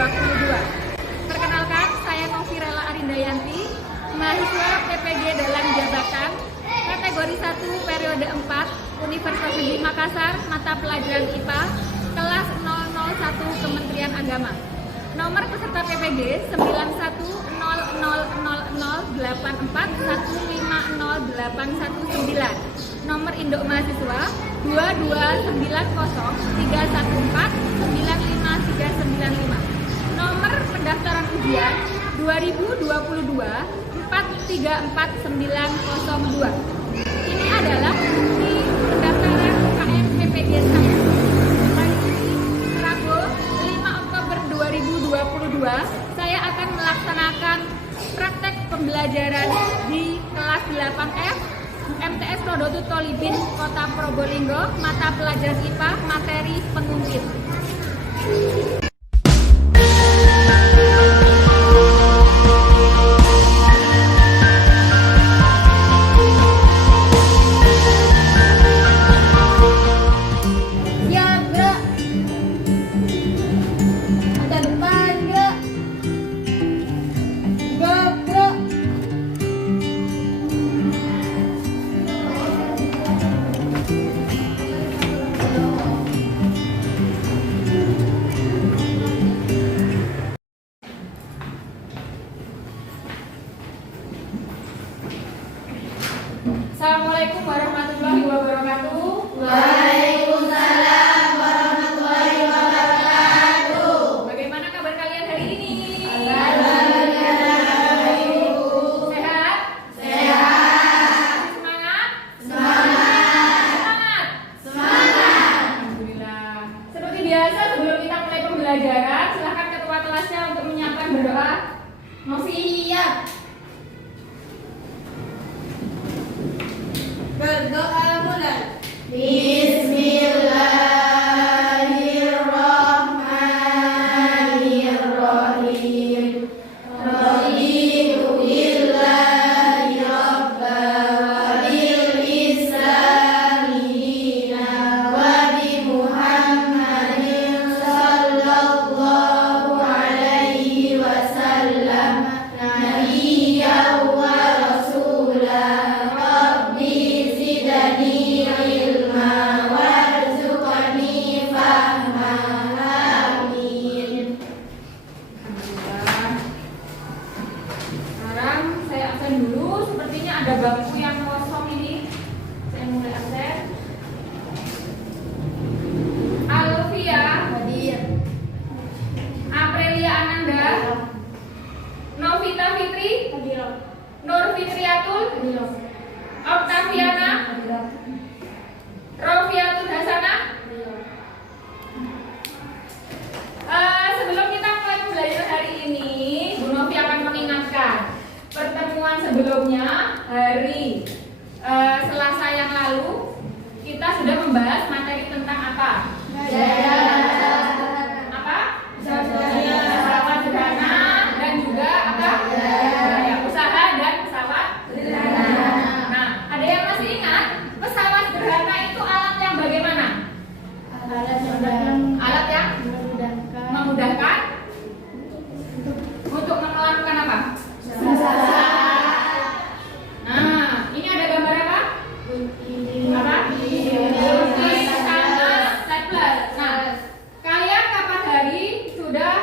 2022. Perkenalkan, saya Novirella Arindayanti, mahasiswa PPG dalam jabatan kategori 1 periode 4 Universitas Negeri Makassar, mata pelajaran IPA, kelas 001 Kementerian Agama. Nomor peserta PPG 91000841508119. Nomor induk mahasiswa 2290314953995. Nomor pendaftaran ujian 2022 434902. Ini adalah bukti pendaftaran UKM PPG saya. Hari ini Rabu 5 Oktober 2022 saya akan melaksanakan praktek pembelajaran di kelas 8F MTS Rodotu Tolibin Kota Probolinggo, mata pelajaran IPA, materi pengungkit. Assalamualaikum warahmatullahi wabarakatuh. Waalaikumsalam warahmatullahi wabarakatuh. Bagaimana kabar kalian hari ini? Alhamdulillah, Ibu. Sehat? Sehat. Semangat? Semangat. Semangat? Alhamdulillah. Seperti biasa, sebelum kita mulai pembelajaran, silakan ketua kelasnya untuk menyiapkan berdoa. Mau siap? Berdoa mulai. Bismillahirrahmanirrahim. Raditu billahi rabba wa bil islami dina wa bi Muhammadin sallallahu alaihi wasallam nabiyyan wa rasulah. Rabbi zidni ilma warzuqni fahma. Amin. Alhamdulillah. Sekarang saya absen dulu. Sepertinya ada bangku yang kosong ini. Saya mulai absen. Alfia, Hadir. Aprilia Ananda, Novita Fitri, Hadir. Nur Fitriatul, Hadir. Octaviana, Rofiatul Hasanah. Sebelum kita mulai belajar hari ini, Bu Novi akan mengingatkan pertemuan sebelumnya hari Selasa yang lalu kita sudah membahas materi tentang apa? Apa? Pesawat sederhana dan juga apa? Usaha dan pesawat sederhana. Nah, ada yang masih ingat pesawat sederhana itu alat yang bagaimana? Alat yang memudahkan untuk melakukan apa? Nah, ini ada gambar apa? Apa? Gunting sama stapler. Nah, kalian kapan hari sudah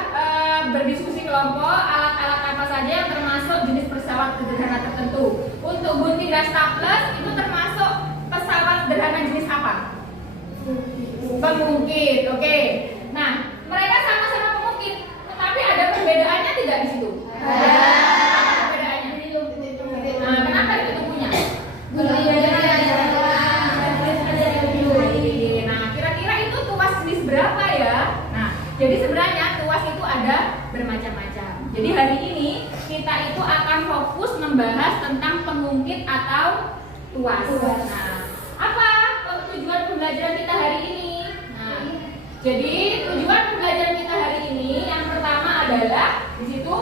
berdiskusi kelompok alat-alat apa saja yang termasuk jenis pesawat sederhana tertentu? Untuk gunting dan stapler itu termasuk pesawat sederhana jenis apa? Pengungkit. Oke. Nah, mereka sama-sama pengungkit, tetapi ada perbedaannya tidak di situ? Apa perbedaannya? Nah, kenapa itu punya? Nah, kira-kira itu tuas jenis berapa ya? Nah, jadi sebenarnya tuas itu ada bermacam-macam. Jadi hari ini kita itu akan fokus membahas tentang pengungkit atau tuas. Nah, apa tujuan pembelajaran kita hari ini? Nah, jadi tujuan pembelajaran kita hari ini yang pertama adalah di situ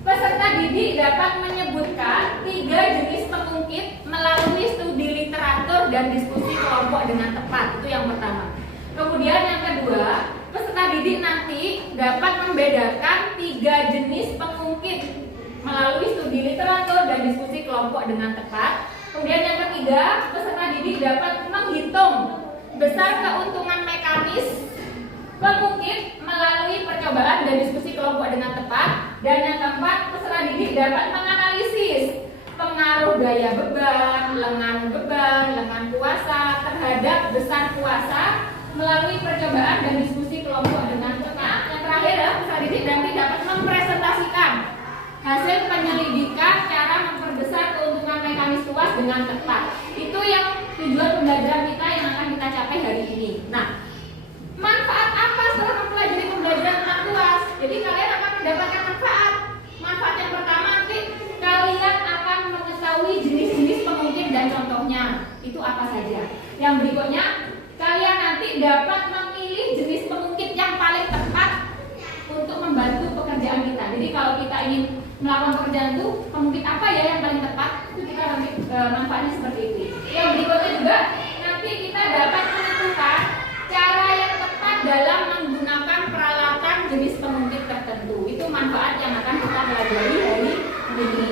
peserta didik dapat menyebutkan 3 jenis pengungkit melalui studi literatur dan diskusi kelompok dengan tepat. Itu yang pertama. Kemudian yang kedua, peserta didik nanti dapat membedakan 3 jenis pengungkit melalui studi literatur dan diskusi kelompok dengan tepat. Kemudian yang ketiga, peserta didik dapat menghitung besar keuntungan mekanis pengungkit melalui percobaan dan diskusi kelompok dengan tepat. Dan yang keempat, peserta didik dapat menganalisis pengaruh gaya beban, lengan kuasa terhadap besar kuasa melalui percobaan dan diskusi kelompok dengan tepat. Yang terakhir adalah peserta didik nanti dapat mempresentasikan hasil penyelidikan cara memperbesar keuntungan mekanis tuas dengan tepat. Itu yang tujuan pembelajaran kita yang akan kita capai hari ini. Nah, manfaat apa setelah mempelajari pembelajaran tentang tuas? Jadi kalian akan mendapatkan manfaat. Manfaat yang pertama, nanti kalian akan mengetahui jenis-jenis pengungkit dan contohnya. Itu apa saja. Yang berikutnya, kalian nanti dapat memilih jenis pengungkit yang paling tepat untuk membantu pekerjaan kita. Jadi kalau kita ingin melakukan pekerjaan itu, pengungkit apa ya yang paling tepat? Itu kita nanti manfaatnya seperti itu. Yang berikutnya juga, nanti kita dapat menentukan cara yang tepat dalam menggunakan peralatan jenis pengungkit tertentu. Itu manfaat yang akan kita pelajari hari ini.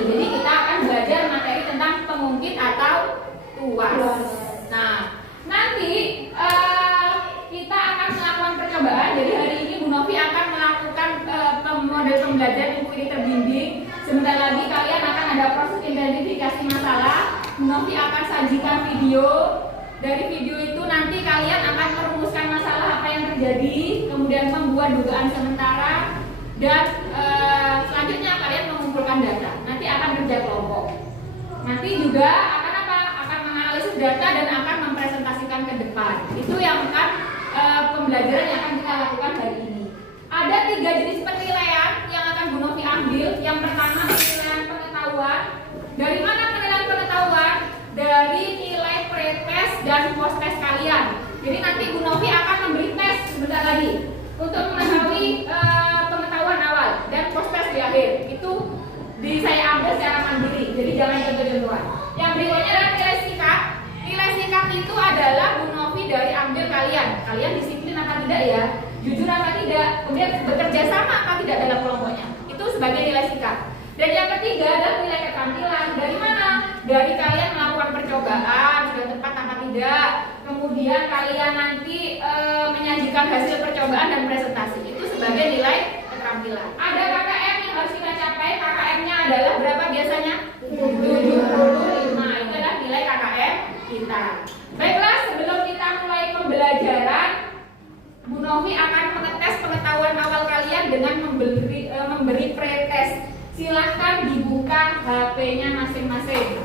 Jadi kita akan belajar materi tentang pengungkit atau tuas. Nah, nanti kita akan melakukan percobaan. Jadi hari ini Bu Novi akan melakukan model pembelajaran Ibu ini terbimbing. Sebentar lagi kalian akan ada proses identifikasi masalah. Bu Novi akan sajikan video. Dari video itu nanti kalian akan merumuskan masalah apa yang terjadi, kemudian membuat dugaan sementara, dan selanjutnya kalian mengumpulkan data. Nanti akan kerja kelompok. Nanti juga akan apa? Akan menganalisis data dan akan mempresentasikan ke depan. Itu yang akan pembelajaran yang akan kita lakukan hari ini. Ada 3 jenis penilaian yang akan Bu Novi ambil. Yang pertama, penilaian pengetahuan. Dari mana penilaian pengetahuan? Dari nilai pretest dan post-test kalian. Jadi nanti Bu Novi akan memberi tes sebentar lagi untuk mengetahui pengetahuan awal dan post-test di akhir. Itu saya ambil secara mandiri, jadi jangan contoh-contohan. Yang berikutnya adalah nilai sikap. Nilai sikap itu adalah Bu Novi dari ambil kalian. Kalian disiplin apa tidak ya? Jujur apa tidak? Kemudian bekerja sama apa tidak dalam kelompoknya? Itu sebagai nilai sikap. Dan yang ketiga adalah nilai keterampilan. Dari mana? Dari kalian melakukan percobaan, sudah tepat apa tidak. Kemudian kalian nanti menyajikan hasil percobaan dan presentasi. Itu sebagai nilai keterampilan. Ada KKM yang harus kita capai. KKM-nya adalah berapa biasanya? 75. Itu adalah nilai KKM kita. Baiklah, sebelum kita mulai pembelajaran, Bu Novi akan mengetes pengetahuan awal kalian dengan memberi pretest. Silahkan dibuka HP-nya masing-masing.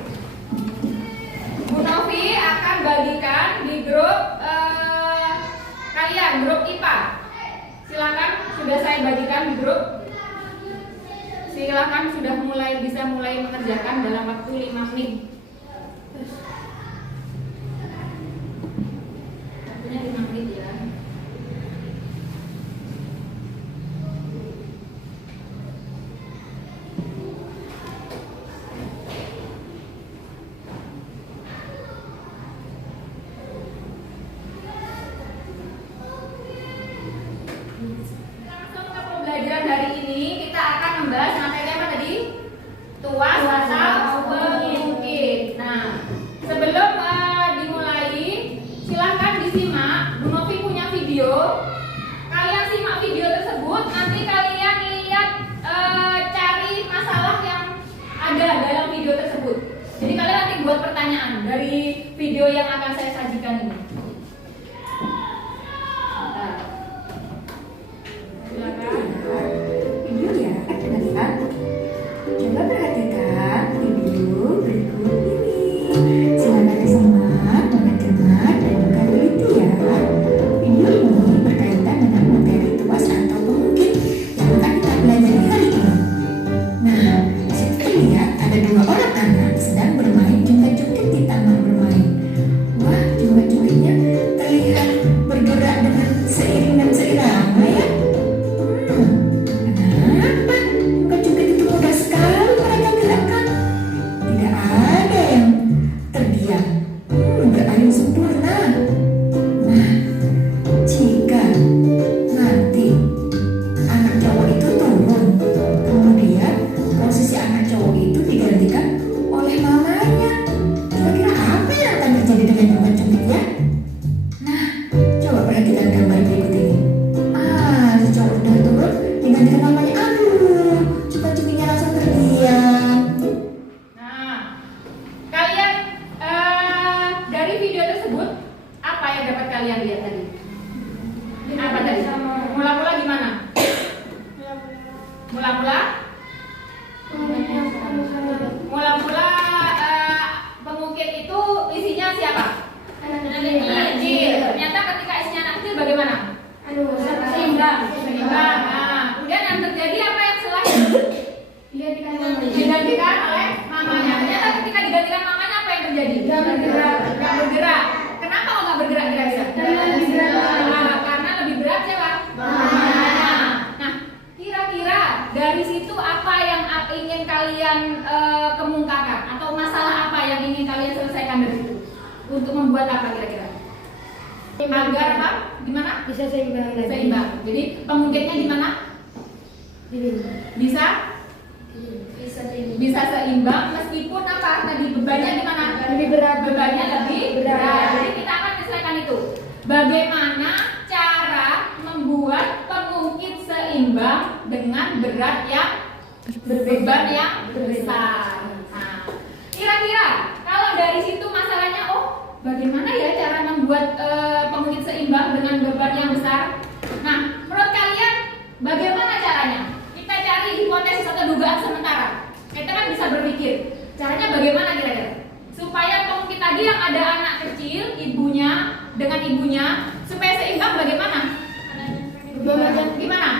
Bu Novi akan bagikan di grup kalian, grup IPA. Silahkan, sudah saya bagikan di grup. Silahkan sudah bisa mulai mengerjakan dalam waktu 5 menit. Waktunya 5 menit ya. Pembelajaran hari ini kita akan membahas materi apa tadi? Tuas atau pengungkit. Nah, sebelum dimulai, silahkan disimak. Bu Novi punya video. Kalian simak video tersebut. Nanti kalian lihat cari masalah yang ada dalam video tersebut. Jadi kalian nanti buat pertanyaan dari video yang akan saya sajikan ini. Video ya, anak-anak. Coba perhatikan video berikut ini. Silakan disimak dengan cermat dan juga teliti ya. Video ini berkaitan dengan materi tuas atau pengungkit yang akan kita pelajari hari ini. Nah, di situ terlihat ada 2 orang anak sedang bermain jungkat-jungkit di taman bermain. Wah, seimbang. Nah, kemudian yang terjadi apa yang setelahnya? Digantikan oleh mamanya. Ternyata ketika digantikan mamanya apa yang terjadi? Nggak bergerak. Kenapa kok nggak bergerak kira-kira? Karena lebih berat siapa? Mamanya. Nah, kira-kira dari situ apa yang ingin kalian kemukakan atau masalah apa yang ingin kalian selesaikan dari situ? Untuk membuat apa kira-kira? Agar apa? Gimana? Bisa seimbang lagi. Seimbang. Jadi pengungkitnya di mana? Bisa seimbang meskipun apa tadi bebannya di mana? Lebih berat. Bebannya lebih Berat. Jadi kita akan menyelesaikan itu. Bagaimana cara membuat pengungkit seimbang dengan berat yang beban yang besar. Nah, kira-kira kalau dari situ masalahnya, oh bagaimana ya cara membuat pengungkit seimbang dengan beban yang besar? Nah, menurut kalian bagaimana caranya? Kita cari hipotesis atau dugaan sementara. Kita kan bisa berpikir, caranya bagaimana kira-kira? Supaya pengungkit tadi yang ada anak kecil, ibunya dengan ibunya, supaya seimbang bagaimana? Gimana?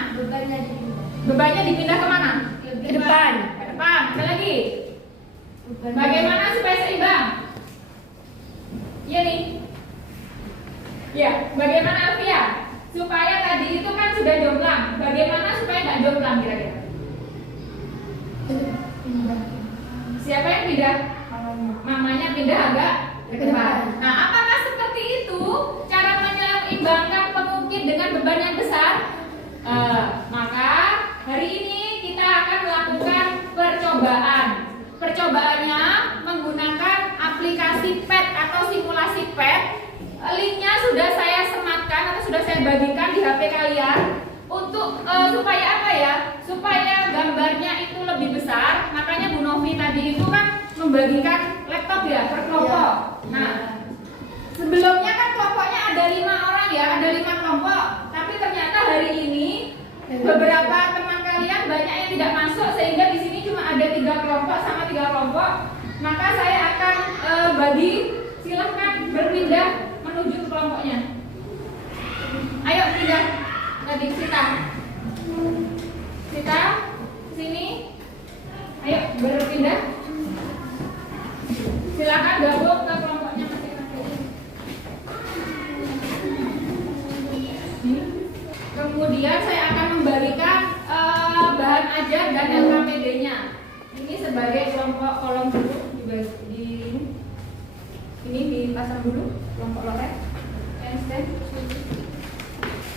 Bebannya dipindah kemana? Ke depan. Ke depan. Sekali lagi. Bagaimana supaya seimbang? Iya nih. Ya, bagaimana Alfia? Supaya tadi itu kan sudah jomplang. Bagaimana supaya nggak jomplang kira-kira? Siapa yang pindah? Mamanya pindah agak ke depan. Nah, apakah seperti itu cara menyeimbangkan pengungkit dengan beban yang besar? Maka hari ini kita akan melakukan percobaan. Percobaannya menggunakan aplikasi PET atau simulasi PET. Linknya sudah saya sematkan atau sudah saya bagikan di HP kalian untuk supaya apa ya? Supaya gambarnya itu lebih besar. Makanya Bu Novi tadi itu kan membagikan laptop ya per kelompok. Nah, sebelumnya kan kelompoknya ada 5 orang ya, ada 5 kelompok. Tapi ternyata hari ini beberapa teman kalian banyak yang tidak masuk sehingga di sini cuma ada 3 kelompok sama 3 kelompok. Maka saya akan bagi, silahkan berpindah menuju ke kelompoknya. Ayo pindah. Tadi Sita sini. Ayo berpindah. Silakan gabung ke kelompoknya masing-masing. Kemudian saya akan membagikan bahan ajar dan LKPD-nya. Ini sebagai kelompok kolom dulu ini dipasang dulu kelompok loret.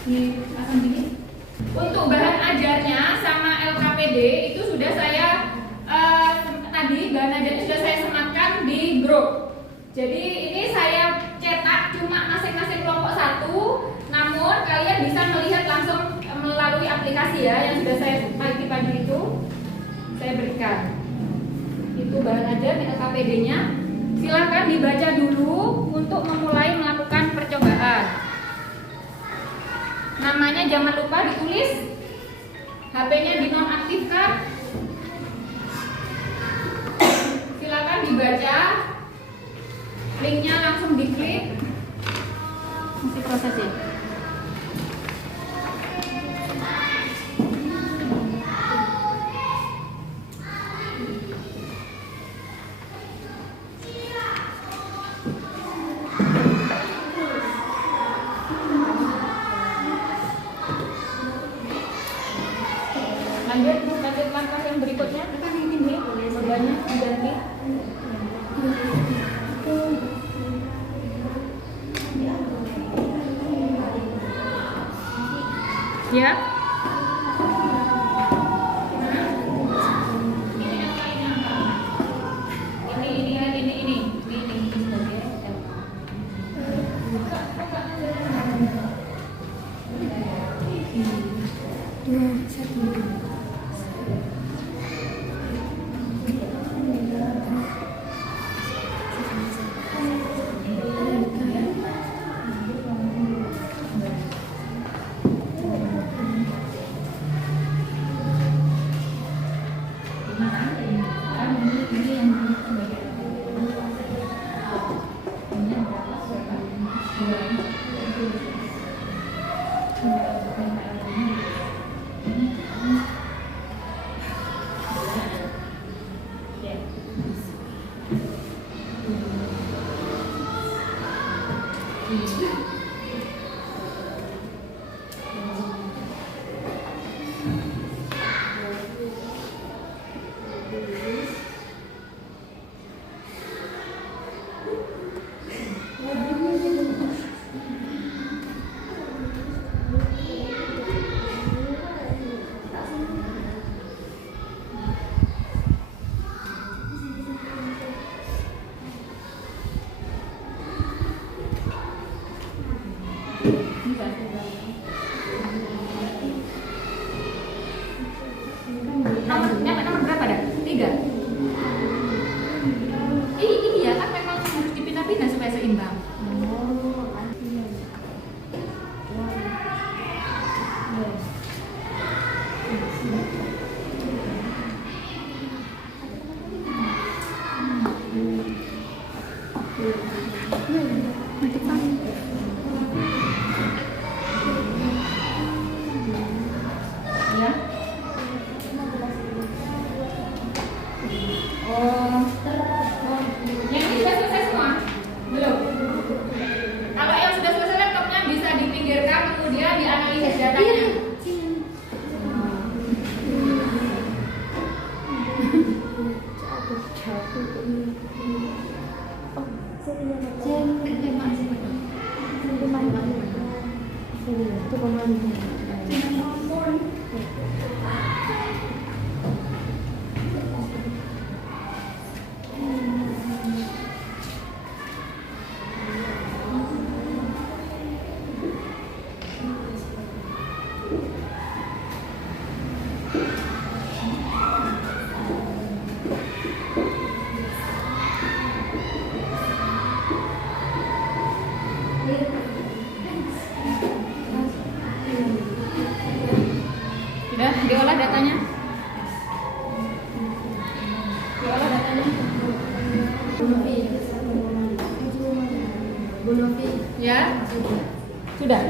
Dipasang gini. Untuk bahan ajarnya sama LKPD itu sudah saya tadi bahan ajarnya sudah saya sematkan di grup. Jadi ini saya cetak cuma masing-masing kelompok 1, namun kalian bisa melihat langsung melalui aplikasi ya yang sudah saya pagi-pagi itu saya berikan. Itu bahan ajar dan LKPD-nya. Silahkan dibaca dulu untuk memulai melakukan percobaan. Namanya jangan lupa ditulis, HP-nya dinonaktifkan. Silakan dibaca, linknya langsung diklik. Masih proses ya. Lanjut langkah yang berikutnya. Ini bebannya diganti. Ya. Ya. Oh, yang ini sudah selesai semua? Belum? Kalau yang sudah selesai laptopnya bisa dipinggirkan, kemudian dianalisis datanya. Sudah diolah datanya? Diolah datanya? Ya? Sudah?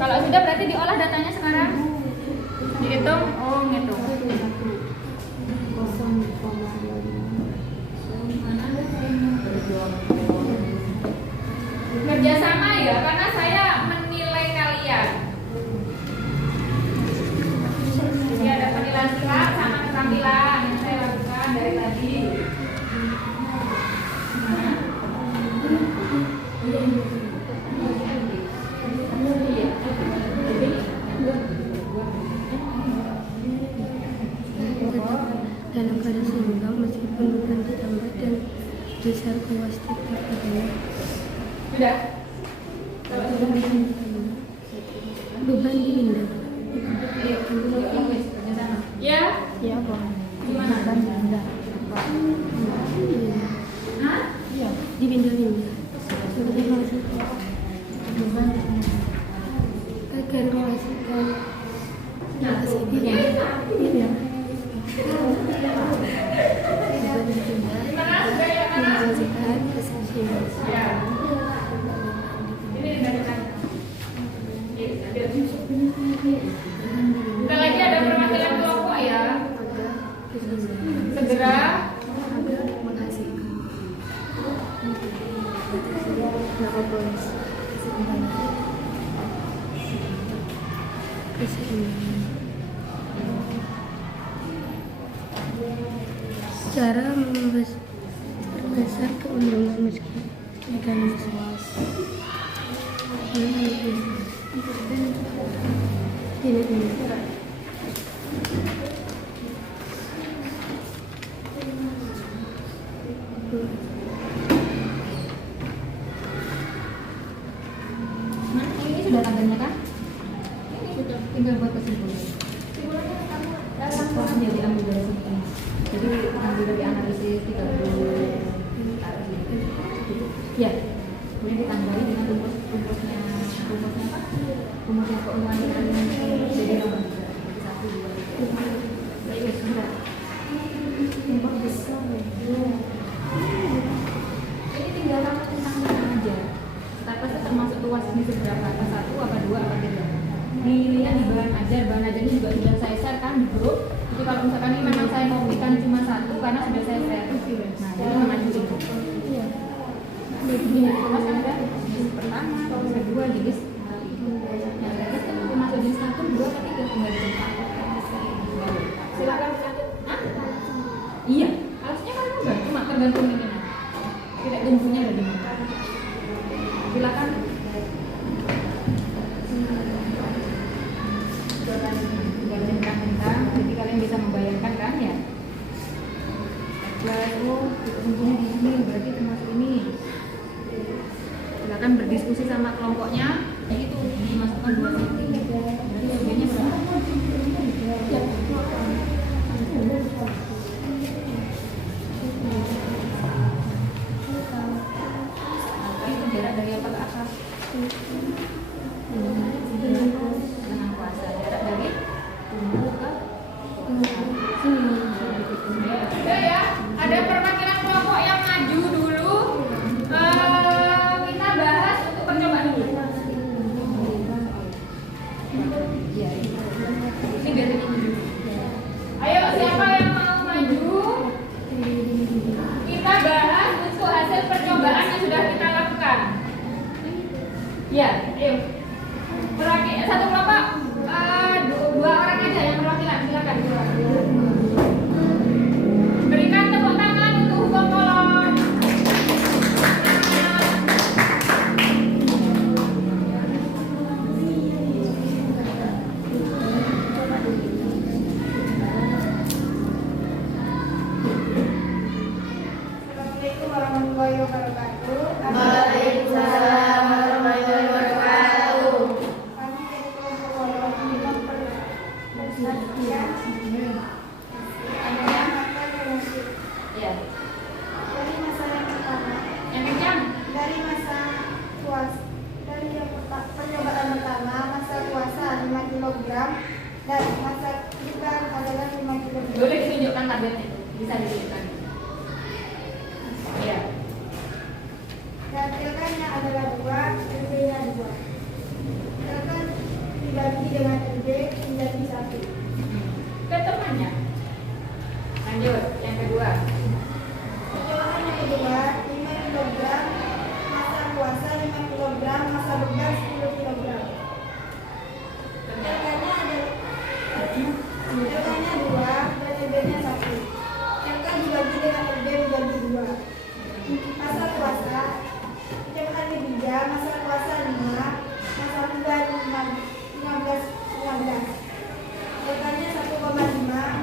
Kalau sudah berarti diolah datanya sekarang? Dihitung? Oh, ngitung. Kerjasama ya, karena saya menilai kalian. Jadi ada penilaian sila sama keterampilan yang saya lakukan dari tadi. Dalam keadaan seimbang meskipun beban ditambah dan besar luas tidak adalah Sudah? Kalau sudah beban dipindah. ya? Ya apa? Gimana? Hah? Iya. Dipindah-pindah. Seperti maksudnya beban agar menghasilkan atas ini ya. Iya. Beban dipindah menghasilkan keseimbangan. Ya. Ini dibacakan. Bentar lagi ada perwakilan kelompok ya. Segera Agar menghasilkan keseimbangan. Cara membesar keuntungan mekanisme. Ini. Nah, ini sudah tandanya kan? Ini sudah, tinggal buat kesimpulan. Kesimpulannya kamu langsung aja diambil dari sini. Jadi ambil dari analisis 30 ya. Kemudian ditambahi dengan rumusnya apa? Rumusnya keuangan jadi nomor 3. Jadi 1 2 3. Baik, sudah. Ini tinggal kamu tentang aja. Status itu termasuk luas ini seberapa? Apa 1, apa 2, apa 3? Nilainya di bahan ajar ini juga sudah saya share kan di grup. Jadi kalau misalkan ini memang saya kopikan cuma 1 karena sudah saya share. Nah, jadi mengacu itu. Iya. Begini, mas kan ada jenis pertama, jenis kedua, jenis yang terakhir kan termasuk jenis 1, 2, atau 3 tinggal ditempat. Silakan lanjut. Hah? Iya, harusnya kan enggak, cuma tergantung ini. Tidak tumpunya ada di mana. Silakan. Bentang-bentang, jadi kalian bisa membayangkan kan ya. Lalu tumpunya di sini berarti termasuk ini. Silakan berdiskusi sama kelompoknya. Itu dimasukkan 2 cm. Berarti harganya berapa? Ya. Itu jarak dari apa ke atas? Dengan kuasa jarak dari tumbuh ke Ya. Dari masa yang pertama, Yang kencang. dari masa puasa, percobaan pertama masa puasa 5 kg dan masa bukan adalah 5 kg. Boleh ditunjukkan tabelnya itu. Bisa ditunjukkan. Ya. Dan LK-nya adalah 2, LB-nya 2. LK dibagi dengan LB menjadi 1. Ke temannya. Lanjut. Yang kedua. Percobaan yang kedua 5 kg masa puasa 5 kg masa beban 10 kg. LK-nya ada LK-nya 2 dan LB-nya 1. LK dibagi dengan LB menjadi 2. Masa puasa percobaan ketiga masa puasa 5 masa beban 15. LK-nya 1,5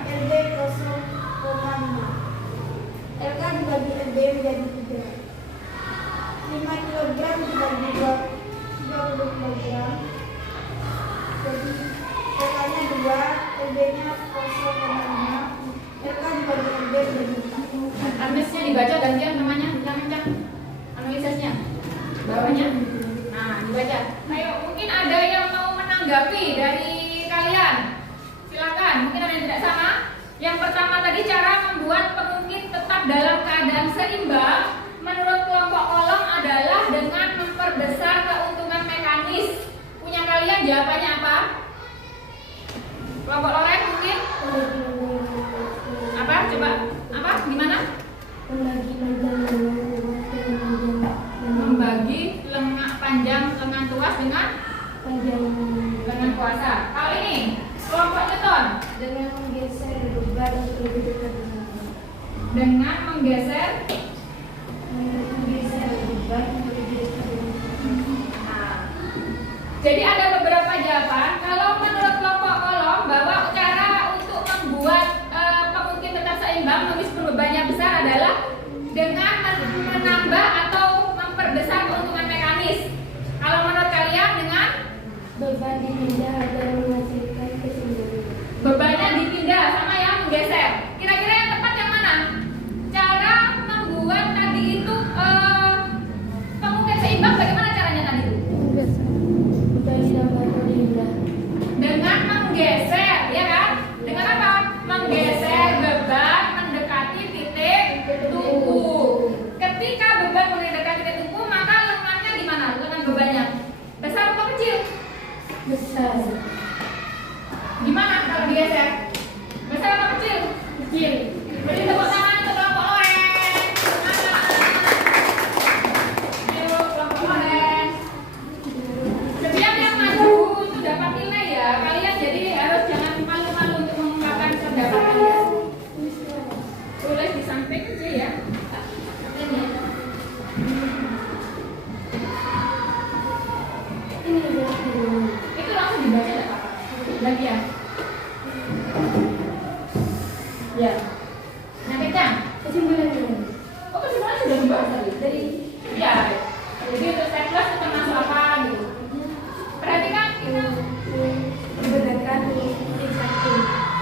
LB 0,5. LK dibagi LB menjadi 3. 5 kg dibagi 20 kg. Jadi LK-nya 2, LB-nya 0,5. LK dibagi LB menjadi 4. Analisisnya dibaca gantian namanya, kencang. Analisisnya. Bawahnya. Nah, dibaca. Ayo, mungkin ada yang mau menanggapi dari kalian. Silakan. Mungkin ada yang tidak sama. Yang pertama tadi cara membuat pengungkit tetap dalam keadaan seimbang menurut kelompok kolom adalah dengan memperbesar keuntungan mekanis. Punya kalian jawabannya apa? Kelompok Loren mungkin? Apa? Coba. Apa? Gimana? Membagi panjang lengan tuas dengan kuasa. Kalau ini kelompok Newton dengan menggeser beban untuk lebih dekat dengan dengan menggeser. beban untuk lebih dekat dengan Nah, jadi ada beberapa jawaban. Kalau menurut kelompok kolom bahwa cara untuk membuat pengungkit tetap seimbang meskipun bebannya besar adalah dengan menambah atau memperbesar keuntungan mekanis. Kalau menurut kalian dengan beban dipindah agar menghasilkan keseimbangan. bebannya dipindah sama yang menggeser. Kira-kira yang tepat yang mana? Cara membuat tadi itu pengungkit seimbang bagaimana caranya tadi itu? Beban ditambah atau dipindah. Dengan menggeser, ya kan? Dengan apa? Menggeser beban mendekati titik tuku. Ketika beban mendekati titik tuku, maka lengannya di mana? Lengan bebannya besar atau kecil? Besar. Gimana kalau digeser? Besar atau kecil? Kecil. Beri tepuk tangan untuk kelompok Loren. Ayo kelompok Loren. Setiap yang maju itu dapat nilai ya. Kalian jadi harus jangan malu-malu untuk mengungkapkan pendapat kalian. Tulis di samping aja ya. Ini adalah hubungan. Itu langsung dibaca tidak apa-apa. Lagi ya. Ya. Yang kencang. Kesimpulannya, Oh, kesimpulannya sudah dibahas tadi. dari Ya. Jadi untuk staples itu termasuk apa gitu. Perhatikan kita. membedakan titik satu.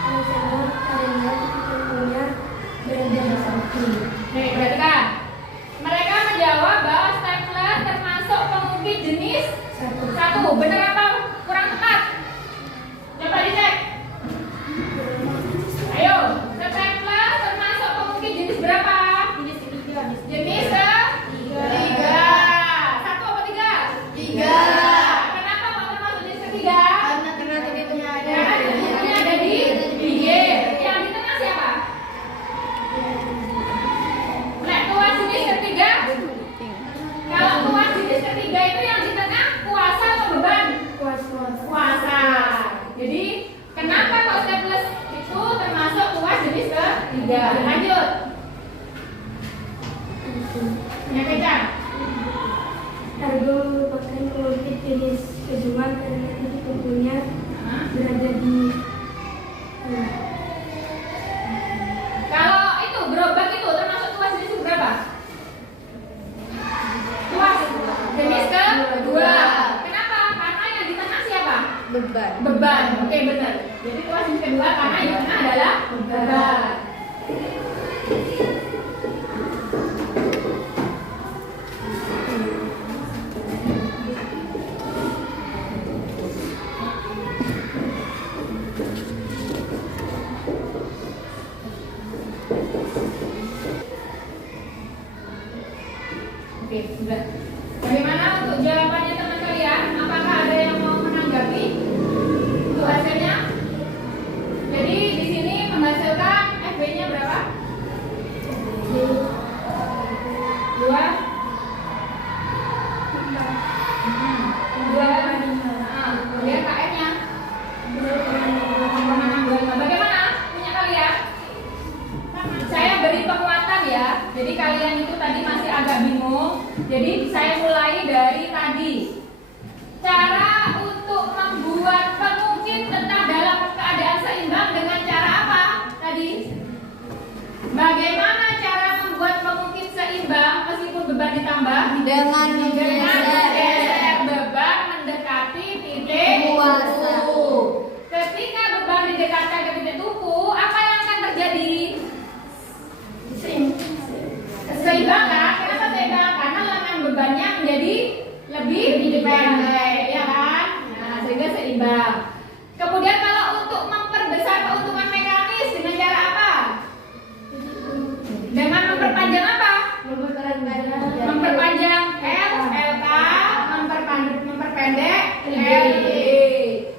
Alasannya karena titik punya berada di satu. Nih, perhatikan. Mereka menjawab bahwa stapler termasuk pengungkit jenis satu. Benar apa kurang tepat? Coba dicek. Ayo, stapler termasuk pengungkit jenis berapa? Jenis ketiga. Satu apa tiga? Tiga. Kenapa kok termasuk jenis ketiga? Karena titiknya ada. Karena titiknya ada di pinggir. Yang di tengah siapa? Nah, tuas jenis ketiga. Kalau tuas jenis ketiga itu yang di tengah kuasa atau beban? Kuasa. Jadi kenapa kalau staples itu termasuk tuas jenis ketiga? Lanjut. Yang kencang. Argo merupakan pengungkit jenis kedua karena titik kumpulnya berada di tengah. Kalau itu gerobak itu termasuk tuas jenis berapa? Tuas jenis kedua. Kenapa? Karena yang di tengah siapa? Beban. Beban. Oke, benar. Jadi tuas jenis kedua karena yang tengah adalah beban. Oke, sudah. Bagaimana untuk jawabannya teman kalian? Apakah ada yang mau menanggapi untuk hasilnya? Jadi di sini menghasilkan FB-nya berapa? 2 kemudian KM-nya 0,625. Bagaimana punya kalian? Saya beri penguatan ya. Jadi kalian itu tadi masih agak bingung. Jadi saya mulai dari tadi. Cara untuk membuat pengungkit tetap dalam keadaan seimbang dengan cara apa? Tadi. Bagaimana cara membuat pengungkit seimbang meskipun beban ditambah? Dengan menggeser beban mendekati titik Kuasa. tuku. Ketika beban didekatkan ke titik tuku, apa yang akan terjadi? Seimbang kan? Kenapa seimbang? Karena lengan bebannya menjadi lebih pendek, ya kan? Nah, sehingga seimbang. Kemudian kalau untuk memperbesar keuntungan mekanis dengan cara apa? Dengan memperpanjang apa? Memperpanjang L, LK, memperpendek LB.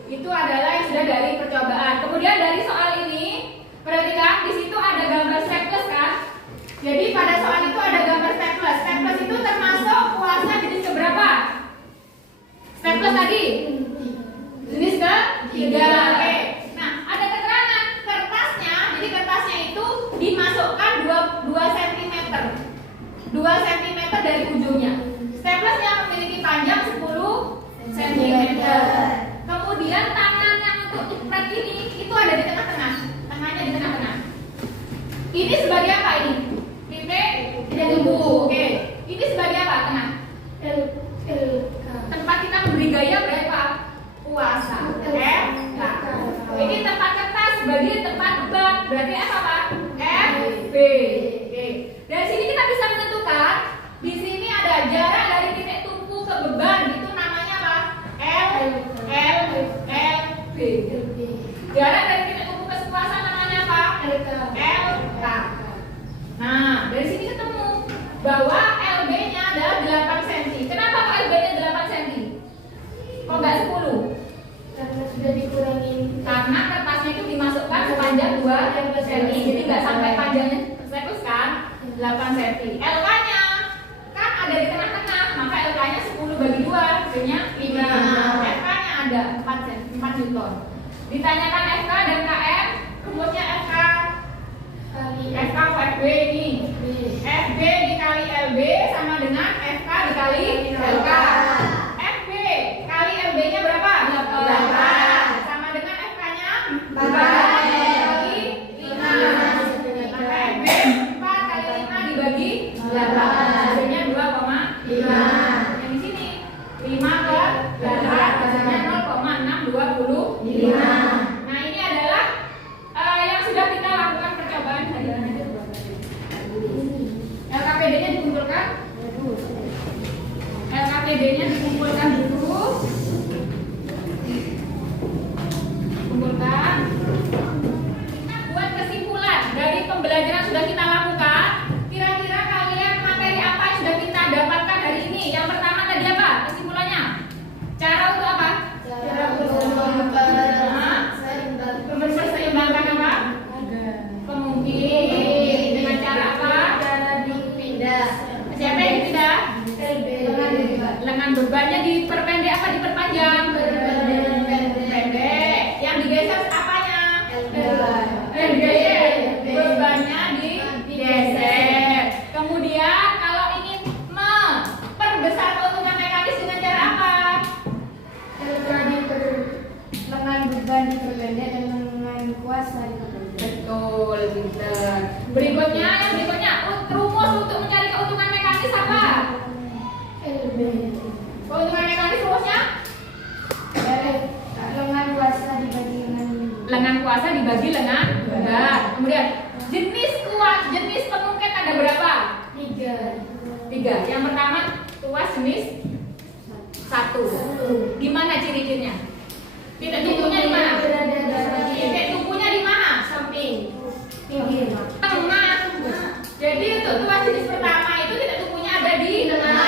Itu adalah yang sudah dari percobaan. Kemudian dari soal ini, perhatikan di situ ada gambar staples kan? Jadi pada soal itu ada gambar staples. Staples itu termasuk kuasa jenis keberapa? Staples tadi? Jenis ketiga. Oke. Nah, ada keterangan kertasnya. Jadi kertasnya itu dimasukkan 2 cm. 2 cm dari ujungnya. Staplesnya memiliki panjang 10 cm. Kemudian tangan yang untuk nyepret ini itu ada di tengah-tengah. Tangannya di tengah-tengah. Ini sebagai apa ini? Titik tubuh. Oke. Ini sebagai apa? Tengah. Tempat kita memberi gaya berapa? Kuasa. Nah. Ini tempat kertas sebagai tempat beban. Berarti F apa? FB. Oke. Dari sini kita bisa menentukan di sini ada jarak dari titik tumpu ke beban. Itu namanya apa? LB. Jarak dari titik tumpu ke kuasa namanya apa? LK. Nah, dari sini ketemu bahwa LB-nya adalah 8 cm. Kenapa kok LB-nya 8 cm? Kok nggak 10? Karena sudah dikurangi. Karena kertasnya itu dimasukkan sepanjang 2 cm. Jadi nggak sampai panjangnya staples kan? 8 cm. LK-nya kan ada di tengah-tengah, maka LK-nya 10 bagi 2, hasilnya 5. FK-nya ada 4 Newton. Ditanyakan FK dan KM, rumusnya FK FB ini. FB dikali LB sama dengan FK dikali LK. FB kali LB-nya berapa? 8. Sama dengan FK-nya 4 kali 5. Maka FB 4 kali 5 dibagi 8. Hasilnya 2,5. Yang di sini 5 ke 8 hasilnya 0,625. Nah, ini adalah yang sudah kita lakukan percobaan hari ini. LKPD-nya dikumpulkan. LKPD-nya dikumpulkan dulu. Kumpulkan. Kita buat kesimpulan dari pembelajaran sudah kita lakukan. Kira-kira kalian materi apa yang sudah kita dapatkan hari ini? Yang pertama tadi apa? Kesimpulannya? Cara untuk apa? Cara untuk memperseimbangkan apa? Pengungkit dengan cara apa? cara dipindah. Siapa yang dipindah? Lengan bebannya diperpendek apa diperpanjang? Pendek. Yang digeser apanya? Digeser. Bebannya digeser. Kemudian kalau ingin memperbesar keuntungan mekanis dengan cara apa? Lengan beban diperpendek dan lengan kuasa diperpendek. Betul, pinter. Berikutnya, yang berikutnya, rumus untuk mencari keuntungan mekanis apa? Keuntungan mekanis rumusnya? Lengan kuasa dibagi lengan lengan kuasa dibagi lengan bulat. Kemudian jenis pengungkit ada berapa? 3. Yang pertama tuas jenis 1. Gimana ciri-cirinya? Titik tumpunya di mana? Titik tumpunya di mana? Samping. Tengah. Jadi untuk tuas jenis pertama itu titik tumpunya ada di tengah.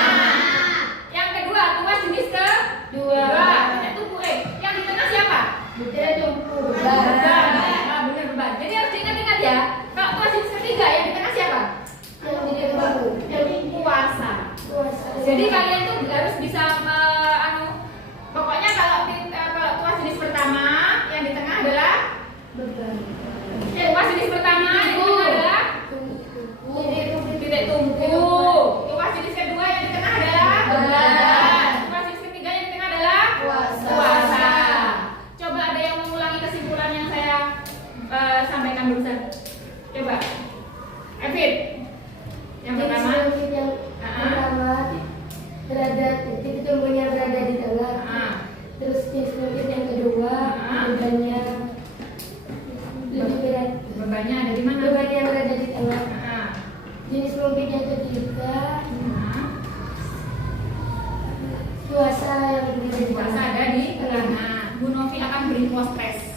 Yang kedua tuas jenis kedua. Titik tumpu yang di tengah siapa? Beban. Benar beban. Jadi harus diingat-ingat ya. Kalau tuas jenis ketiga yang di tengah siapa? Kuasa. Jadi kalian tuh harus bisa pokoknya kalau tuas jenis pertama yang di tengah adalah tuas jenis pertama yang di tengah adalah titik tumpu. Tuas jenis kedua yang di tengah adalah beban. Tuas jenis ketiga yang di tengah adalah kuasa. Coba ada yang mengulangi kesimpulan yang saya sampaikan barusan. Coba. Evit. Yang pertama titik tumpunya berada di tengah. Terus jenis pengungkit yang kedua bebannya lebih berat. Bebannya ada di mana? Beban yang berada di tengah. Jenis pengungkit yang ketiga kuasa yang berada di Kuasa tengah. ada di tengah. Bu Novi akan beri post test.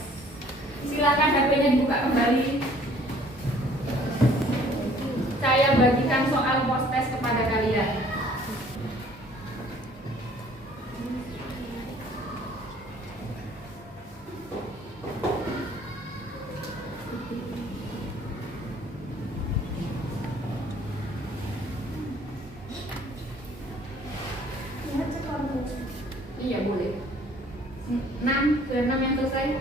Silakan HP-nya dibuka kembali. Saya bagikan soal post test kepada kalian. Iya boleh. 6 yang selesai.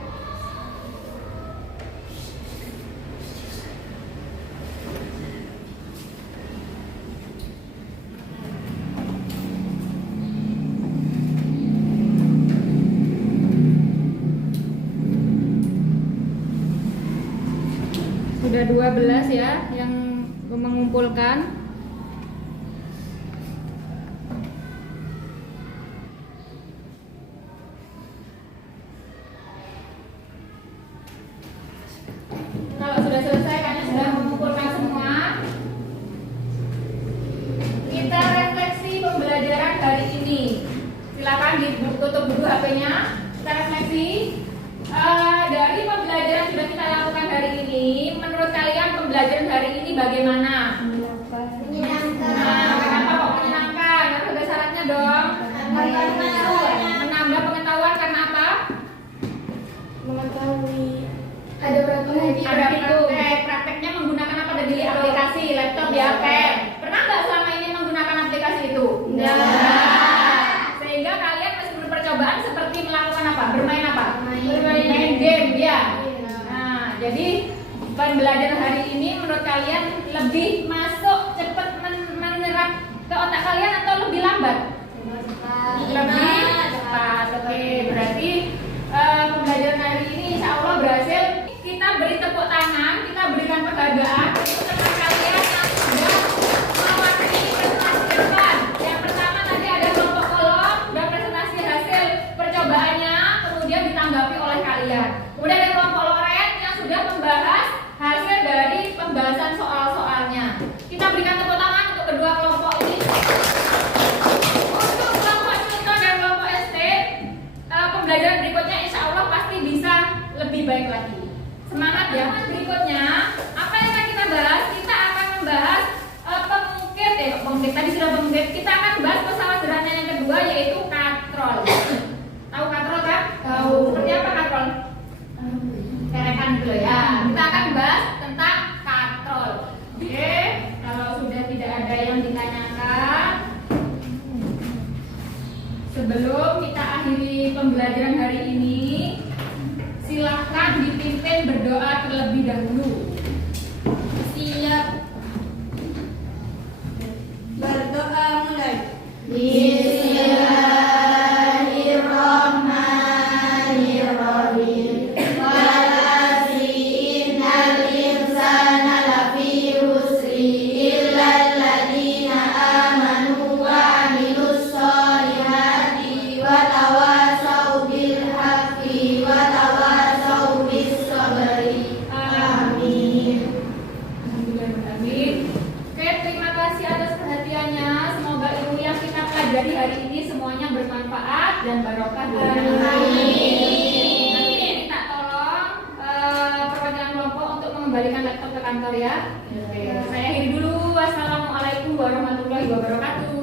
Sudah 12 ya yang mengumpulkan. Kalau sudah selesai, kalian sudah mengumpulkan semua. Kita refleksi pembelajaran hari ini. Silakan ditutup dulu HP-nya. Kita refleksi dari pembelajaran yang sudah kita lakukan hari ini. Menurut kalian pembelajaran hari ini bagaimana? Kenapa kok menyenangkan? Harus ada syaratnya dong. Menambah pengetahuan karena apa? Mengetahui ada praktek. Ada prakteknya menggunakan apa tadi? Aplikasi, laptop ya, pen. Pernah nggak selama ini menggunakan aplikasi itu? Sehingga kalian meskipun percobaan seperti melakukan apa? Bermain apa? Main game ya. Nah, jadi pembelajaran hari ini menurut kalian lebih masuk cepat menyerap ke otak kalian atau lebih lambat? Lebih cepat. Oke, berarti pembelajaran hari ini insya Allah berhasil. Kita beri tepuk tangan, kita berikan penghargaan untuk teman kalian yang sudah mewakili presentasi depan. Yang pertama tadi ada kelompok kolom dan presentasi hasil percobaannya kemudian ditanggapi oleh kalian. Kemudian ada kelompok loren yang sudah membahas hasil dari pembahasan soal-soalnya. Kita berikan tepuk tangan untuk kedua kelompok ini. Untuk kelompok Newton dan kelompok SD, pembelajaran berikutnya insya Allah pasti bisa lebih baik lagi. Semangat ya. Berikutnya, apa yang akan kita bahas? Kita akan membahas pengungkit. Tadi sudah pengungkit. Kita akan bahas pesawat sederhana yang kedua yaitu katrol. Tahu katrol kan? Tahu. Seperti apa katrol? Kerekan gitu ya. Kita akan bahas tentang katrol. Oke, kalau sudah tidak ada yang ditanyakan, sebelum kita akhiri pembelajaran hari ini, silahkan dipimpin berdoa terlebih dahulu. Siap. Berdoa mulai. Bismillahirrahmanirrahim. Wa tawasau bil haqqi wa tawasau bis dan barokah. Nanti nih minta tolong perwakilan kelompok untuk mengembalikan laptop ke kantor ya. Oke, saya akhiri dulu. Wassalamualaikum warahmatullahi wabarakatuh.